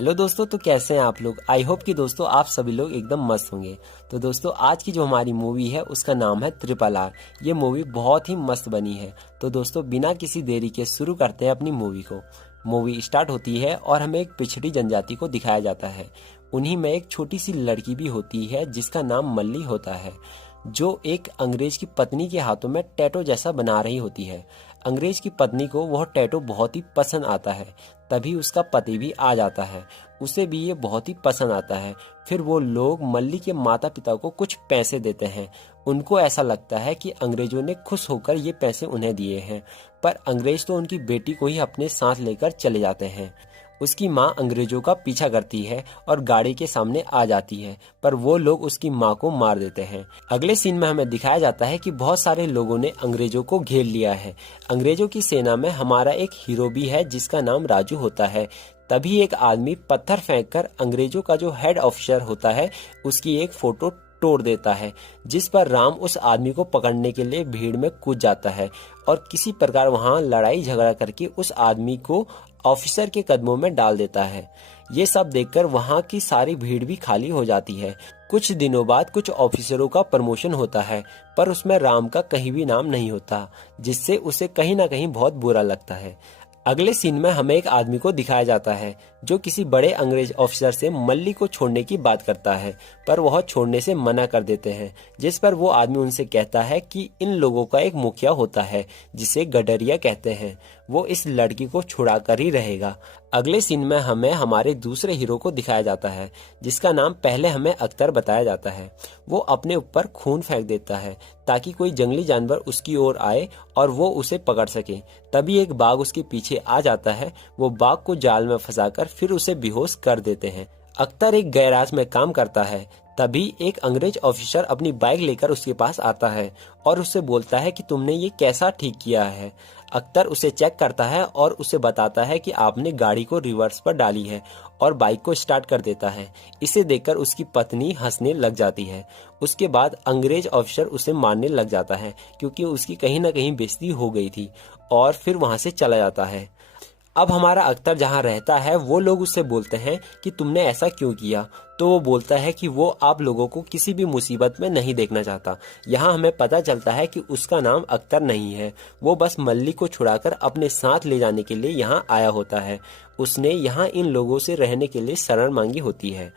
Hello दोस्तों, तो कैसे हैं आप लोग। आई होप कि दोस्तों आप सभी लोग एकदम मस्त होंगे। तो दोस्तों आज की जो हमारी मूवी है उसका नाम है RRR। ये मूवी बहुत ही मस्त बनी है। तो दोस्तों बिना किसी देरी के शुरू करते हैं अपनी मूवी को। मूवी स्टार्ट होती है और हमें एक पिछड़ी जनजाति को दिखाया जाता है। उन्हीं में एक छोटी सी लड़की भी होती है जिसका नाम मल्ली होता है, जो एक अंग्रेज की पत्नी के हाथों में टैटू जैसा बना रही होती है। अंग्रेज की पत्नी को वह टैटू बहुत ही पसंद आता है। तभी उसका पति भी आ जाता है, उसे भी ये बहुत ही पसंद आता है। फिर वो लोग मल्ली के माता पिता को कुछ पैसे देते हैं। उनको ऐसा लगता है कि अंग्रेजों ने खुश होकर ये पैसे उन्हें दिए हैं, पर अंग्रेज तो उनकी बेटी को ही अपने साथ लेकर चले जाते हैं। उसकी माँ अंग्रेजों का पीछा करती है और गाड़ी के सामने आ जाती है, पर वो लोग उसकी माँ को मार देते हैं। अगले सीन में हमें दिखाया जाता है कि बहुत सारे लोगों ने अंग्रेजों को घेर लिया है। अंग्रेजों की सेना में हमारा एक हीरो भी है जिसका नाम राजू होता है। तभी एक आदमी पत्थर फेंककर अंग्रेजों का जो हेड ऑफिसर होता है उसकी एक फोटो तोड़ देता है, जिस पर राम उस आदमी को पकड़ने के लिए भीड़ में कूद जाता है और किसी प्रकार वहां लड़ाई झगड़ा करके उस आदमी को ऑफिसर के कदमों में डाल देता है। ये सब देखकर वहां की सारी भीड़ भी खाली हो जाती है। कुछ दिनों बाद कुछ ऑफिसरों का प्रमोशन होता है, पर उसमें राम का कहीं भी नाम नहीं होता, जिससे उसे कहीं ना कहीं बहुत बुरा लगता है। अगले सीन में हमें एक आदमी को दिखाया जाता है जो किसी बड़े अंग्रेज ऑफिसर से मल्ली को छोड़ने की बात करता है, पर वह छोड़ने से मना कर देते हैं। जिस पर वो आदमी उनसे कहता है कि इन लोगों का एक मुखिया होता है जिसे गडरिया कहते हैं, वो इस लड़की को छुड़ा कर ही रहेगा। अगले सीन में हमें हमारे दूसरे हीरो को दिखाया जाता है जिसका नाम पहले हमें अख्तर बताया जाता है। वो अपने ऊपर खून फेंक देता है ताकि कोई जंगली जानवर उसकी ओर आए और वो उसे पकड़ सके। तभी एक बाघ उसके पीछे आ जाता है। वो बाघ को जाल में फंसाकर फिर उसे बेहोश कर देते हैं। अख्तर एक गैराज में काम करता है। तभी एक अंग्रेज ऑफिसर अपनी बाइक लेकर उसके पास आता है और उससे बोलता है कि तुमने ये कैसा ठीक किया है। अख्तर उसे चेक करता है और उसे बताता है कि आपने गाड़ी को रिवर्स पर डाली है और बाइक को स्टार्ट कर देता है। इसे देखकर उसकी पत्नी हंसने लग जाती है। उसके बाद अंग्रेज ऑफिसर उसे मारने लग जाता है क्योंकि उसकी कहीं ना कहीं बेइज्जती हो गई थी, और फिर वहां से चला जाता है। अब हमारा अख्तर जहाँ रहता है वो लोग उससे बोलते हैं कि तुमने ऐसा क्यों किया। तो वो बोलता है कि वो आप लोगों को किसी भी मुसीबत में नहीं देखना चाहता। यहाँ हमें पता चलता है कि उसका नाम अख्तर नहीं है, वो बस मल्ली को छुड़ाकर अपने साथ ले जाने के लिए यहाँ आया होता है। उसने यहाँ इन लोगों से रहने के लिए शरण मांगी होती है।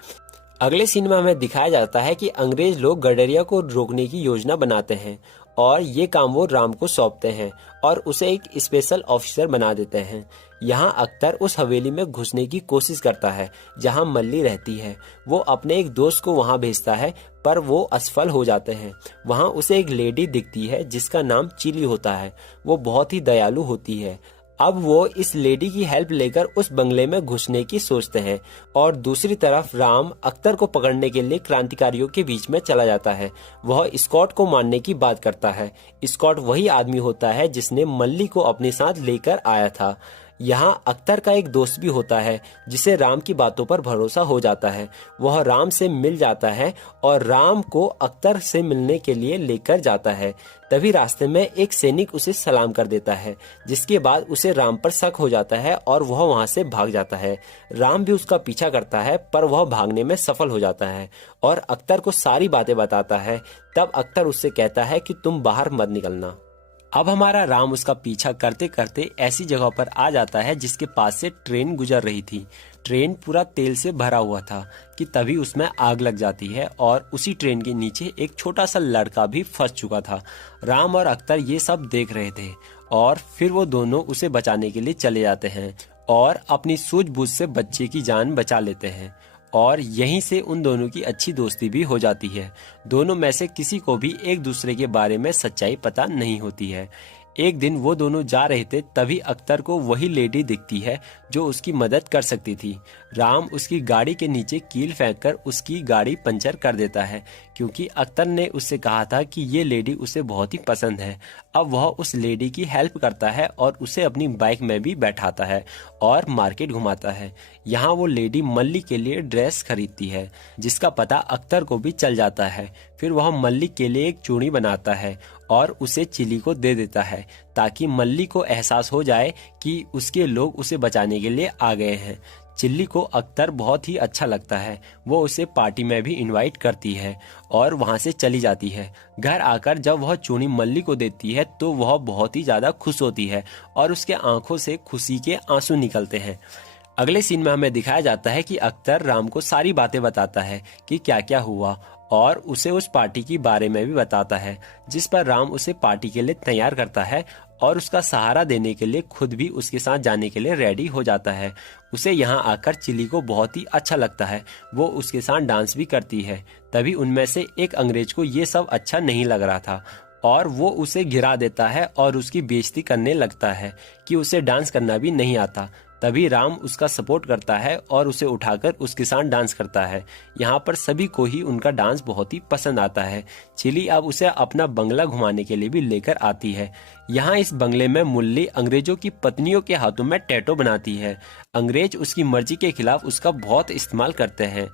अगले सीन में हमें दिखाया जाता है कि अंग्रेज लोग गडरिया को रोकने की योजना बनाते हैं और ये काम वो राम को सौंपते हैं और उसे एक स्पेशल ऑफिसर बना देते हैं। यहाँ अख्तर उस हवेली में घुसने की कोशिश करता है जहाँ मल्ली रहती है। वो अपने एक दोस्त को वहाँ भेजता है, पर वो असफल हो जाते हैं। वहाँ उसे एक लेडी दिखती है जिसका नाम चिली होता है। वो बहुत ही दयालु होती है। अब वो इस लेडी की हेल्प लेकर उस बंगले में घुसने की सोचते हैं और दूसरी तरफ राम अख्तर को पकड़ने के लिए क्रांतिकारियों के बीच में चला जाता है। वह स्कॉट को मारने की बात करता है। स्कॉट वही आदमी होता है जिसने मल्ली को अपने साथ लेकर आया था। यहाँ अख्तर का एक दोस्त भी होता है जिसे राम की बातों पर भरोसा हो जाता है। वह राम से मिल जाता है और राम को अख्तर से मिलने के लिए लेकर जाता है। तभी रास्ते में एक सैनिक उसे सलाम कर देता है, जिसके बाद उसे राम पर शक हो जाता है और वह वहां से भाग जाता है। राम भी उसका पीछा करता है, पर वह भागने में सफल हो जाता है और अख्तर को सारी बातें बताता है। तब अख्तर उससे कहता है कि तुम बाहर मत निकलना। अब हमारा राम उसका पीछा करते करते ऐसी जगह पर आ जाता है जिसके पास से ट्रेन गुजर रही थी। ट्रेन पूरा तेल से भरा हुआ था कि तभी उसमें आग लग जाती है और उसी ट्रेन के नीचे एक छोटा सा लड़का भी फंस चुका था। राम और अख्तर ये सब देख रहे थे और फिर वो दोनों उसे बचाने के लिए चले जाते हैं और अपनी सूझबूझ से बच्चे की जान बचा लेते हैं। और यहीं से उन दोनों की अच्छी दोस्ती भी हो जाती है। दोनों में से किसी को भी एक दूसरे के बारे में सच्चाई पता नहीं होती है। एक दिन वो दोनों जा रहे थे, तभी अख्तर को वही लेडी दिखती है जो उसकी मदद कर सकती थी। राम उसकी गाड़ी के नीचे कील फेंककर उसकी गाड़ी पंचर कर देता है क्योंकि अख्तर ने उससे कहा था कि ये लेडी उसे बहुत ही पसंद है। अब वह उस लेडी की हेल्प करता है और उसे अपनी बाइक में भी बैठाता है और मार्केट घुमाता है। यहाँ वो लेडी मल्ली के लिए ड्रेस खरीदती है जिसका पता अख्तर को भी चल जाता है। फिर वह मल्ली के लिए एक चूड़ी बनाता है और उसे चिली को दे देता है ताकि मल्ली को एहसास हो जाए कि उसके लोग उसे बचाने के लिए आ गए हैं। चिल्ली को अख्तर बहुत ही अच्छा लगता है। वो उसे पार्टी में भी इनवाइट करती है और वहाँ से चली जाती है। घर आकर जब वह चूड़ी मल्ली को देती है तो वह बहुत ही ज्यादा खुश होती है और उसके आंखों से खुशी के आंसू निकलते हैं। अगले सीन में हमें दिखाया जाता है कि अख्तर राम को सारी बातें बताता है कि क्या क्या हुआ और उसे उस पार्टी के बारे में भी बताता है, जिस पर राम उसे पार्टी के लिए तैयार करता है और उसका सहारा देने के लिए खुद भी उसके साथ जाने के लिए रेडी हो जाता है। उसे यहाँ आकर चिल्ली को बहुत ही अच्छा लगता है। वो उसके साथ डांस भी करती है। तभी उनमें से एक अंग्रेज को ये सब अच्छा नहीं लग रहा था और वो उसे गिरा देता है और उसकी बेइज्जती करने लगता है कि उसे डांस करना भी नहीं आता। तभी राम उसका सपोर्ट करता है और उसे उठाकर उसके साथ डांस करता है। यहाँ पर सभी को ही उनका डांस बहुत ही पसंद आता है। चिली अब उसे अपना बंगला घुमाने के लिए भी लेकर आती है। यहाँ इस बंगले में मुल्ली अंग्रेजों की पत्नियों के हाथों में टैटू बनाती है। अंग्रेज उसकी मर्जी के खिलाफ उसका बहुत इस्तेमाल करते हैं।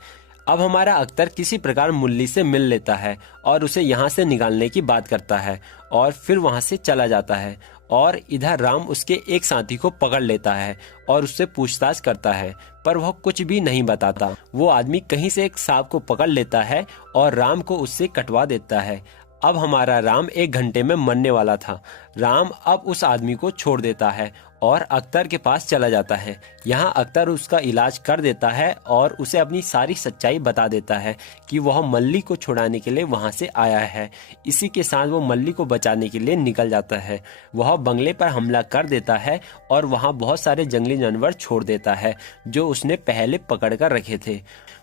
अब हमारा अख्तर किसी प्रकार मुल्ली से मिल लेता है और उसे यहाँ से निकालने की बात करता है और फिर वहाँ से चला जाता है। और इधर राम उसके एक साथी को पकड़ लेता है और उससे पूछताछ करता है, पर वह कुछ भी नहीं बताता। वो आदमी कहीं से एक सांप को पकड़ लेता है और राम को उससे कटवा देता है। अब हमारा राम 1 घंटे में मरने वाला था। राम अब उस आदमी को छोड़ देता है और अख्तर के पास चला जाता है। यहाँ अख्तर उसका इलाज कर देता है और उसे अपनी सारी सच्चाई बता देता है कि वह मल्ली को छुड़ाने के लिए वहाँ से आया है। इसी के साथ वो मल्ली को बचाने के लिए निकल जाता है। वह बंगले पर हमला कर देता है और वहाँ बहुत सारे जंगली जानवर छोड़ देता है जो उसने पहले पकड़ कर रखे थे।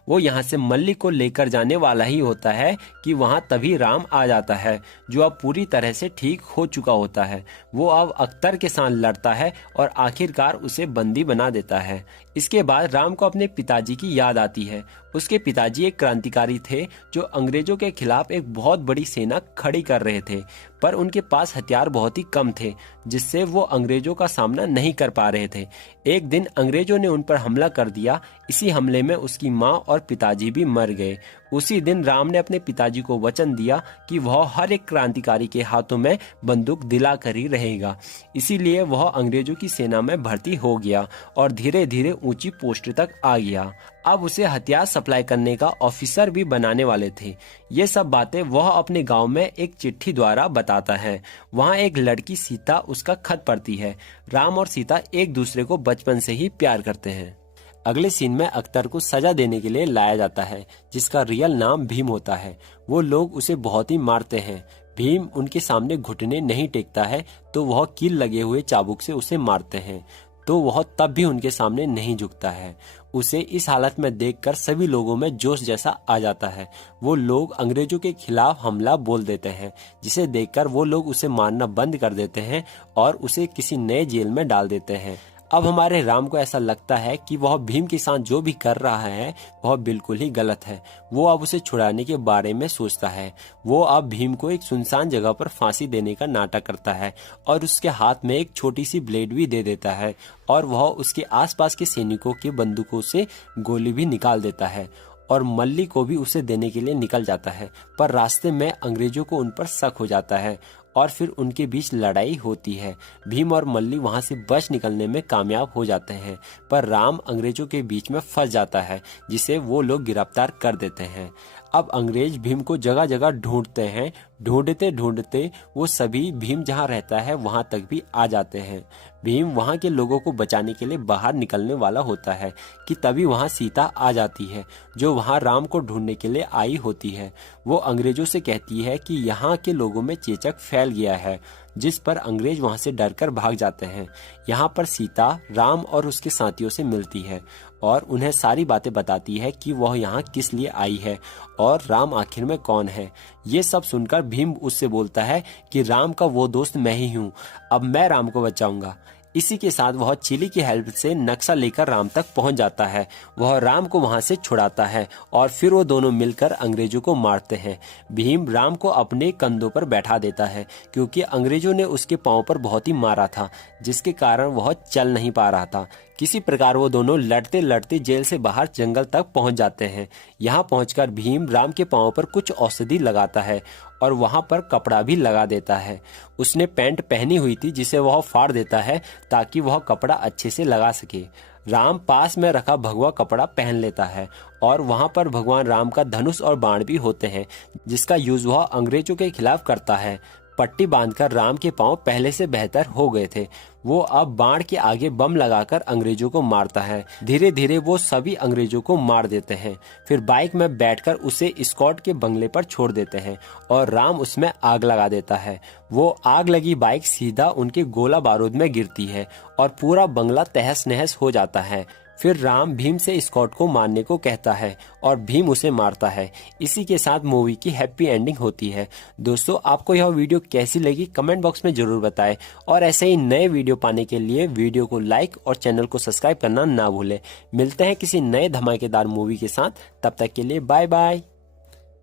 वो यहाँ से मल्ली को लेकर जाने वाला ही होता है कि वहाँ तभी राम आ जाता है, जो अब पूरी तरह से ठीक हो चुका होता है। वो अब अख्तर के साथ लड़ता है और आखिरकार उसे बंदी बना देता है। इसके बाद राम को अपने पिताजी की याद आती है। उसके पिताजी एक क्रांतिकारी थे जो अंग्रेजों के खिलाफ एक बहुत बड़ी सेना खड़ी कर रहे थे, पर उनके पास हथियार बहुत ही कम थे, जिससे वो अंग्रेजों का सामना नहीं कर पा रहे थे। एक दिन अंग्रेजों ने उन पर हमला कर दिया। इसी हमले में उसकी माँ और पिताजी भी मर गए। उसी दिन राम ने अपने पिताजी को वचन दिया कि वह हर एक क्रांतिकारी के हाथों में बंदूक दिला कर ही रहेगा। इसीलिए वह अंग्रेजों की सेना में भर्ती हो गया और धीरे धीरे ऊंची पोस्ट तक आ गया। अब उसे हथियार सप्लाई करने का ऑफिसर भी बनाने वाले थे। ये सब बातें वह अपने गांव में एक चिट्ठी द्वारा बताता है। वहाँ एक लड़की सीता उसका खत पढ़ती है। राम और सीता एक दूसरे को बचपन से ही प्यार करते हैं। अगले सीन में अख्तर को सजा देने के लिए लाया जाता है, जिसका रियल नाम भीम होता है। वो लोग उसे बहुत ही मारते हैं। भीम उनके सामने घुटने नहीं टेकता है तो वह कील लगे हुए चाबुक से उसे मारते हैं, तो वह तब भी उनके सामने नहीं झुकता है। उसे इस हालत में देखकर सभी लोगों में जोश जैसा आ जाता है। वो लोग अंग्रेजों के खिलाफ हमला बोल देते हैं, जिसे देखकर वो लोग उसे मारना बंद कर देते हैं और उसे किसी नए जेल में डाल देते हैं। अब हमारे राम को ऐसा लगता है कि वह भीम के साथ जो भी कर रहा है वह बिल्कुल ही गलत है। वो अब उसे छुड़ाने के बारे में सोचता है। वो अब भीम को एक सुनसान जगह पर फांसी देने का नाटक करता है और उसके हाथ में एक छोटी सी ब्लेड भी दे देता है और वह उसके आसपास के सैनिकों की बंदूकों से गोली भी निकाल देता है और मल्ली को भी उसे देने के लिए निकल जाता है। पर रास्ते में अंग्रेजों को उन पर शक हो जाता है और फिर उनके बीच लड़ाई होती है। भीम और मल्ली वहां से बच निकलने में कामयाब हो जाते हैं, पर राम अंग्रेजों के बीच में फंस जाता है, जिसे वो लोग गिरफ्तार कर देते हैं। अब अंग्रेज भीम को जगह जगह ढूंढते हैं। ढूंढते ढूंढते वो सभी भीम जहाँ रहता है वहां तक भी आ जाते हैं। भीम वहां के लोगों को बचाने के लिए बाहर निकलने वाला होता है कि तभी वहां सीता आ जाती है, जो वहां राम को ढूंढने के लिए आई होती है। वो अंग्रेजों से कहती है कि यहाँ के लोगों में चेचक फैल गया है, जिस पर अंग्रेज वहां से डरकर भाग जाते हैं। यहाँ पर सीता राम और उसके साथियों से मिलती है और उन्हें सारी बातें बताती है कि वह यहाँ किस लिए आई है और राम आखिर में कौन है। ये सब सुनकर भीम उससे बोलता है कि राम का वो दोस्त मैं ही हूँ, अब मैं राम को बचाऊंगा। इसी के साथ वह चिली की हेल्प से नक्शा लेकर राम तक पहुंच जाता है। वह राम को वहां से छुड़ाता है और फिर वो दोनों मिलकर अंग्रेजों को मारते हैं। भीम राम को अपने कंधों पर बैठा देता है क्योंकि अंग्रेजों ने उसके पांव पर बहुत ही मारा था, जिसके कारण वह चल नहीं पा रहा था। किसी प्रकार वो दोनों लड़ते लड़ते जेल से बाहर जंगल तक पहुंच जाते हैं। यहाँ पहुंचकर भीम राम के पांव पर कुछ औषधि लगाता है और वहां पर कपड़ा भी लगा देता है। उसने पैंट पहनी हुई थी जिसे वह फाड़ देता है ताकि वह कपड़ा अच्छे से लगा सके। राम पास में रखा भगवा कपड़ा पहन लेता है और वहां पर भगवान राम का धनुष और बाण भी होते हैं, जिसका यूज वह अंग्रेजों के खिलाफ करता है। पट्टी बांधकर राम के पांव पहले से बेहतर हो गए थे। वो अब बाण के आगे बम लगाकर अंग्रेजों को मारता है। धीरे धीरे वो सभी अंग्रेजों को मार देते हैं। फिर बाइक में बैठकर उसे स्कॉट के बंगले पर छोड़ देते हैं और राम उसमें आग लगा देता है। वो आग लगी बाइक सीधा उनके गोला बारूद में गिरती है और पूरा बंगला तहस नहस हो जाता है। फिर राम भीम से स्कॉट को मारने को कहता है और भीम उसे मारता है। इसी के साथ मूवी की हैप्पी एंडिंग होती है। दोस्तों, आपको यह वीडियो कैसी लगी कमेंट बॉक्स में जरूर बताएं और ऐसे ही नए वीडियो पाने के लिए वीडियो को लाइक और चैनल को सब्सक्राइब करना ना भूलें। मिलते हैं किसी नए धमाकेदार मूवी के साथ, तब तक के लिए बाय बाय।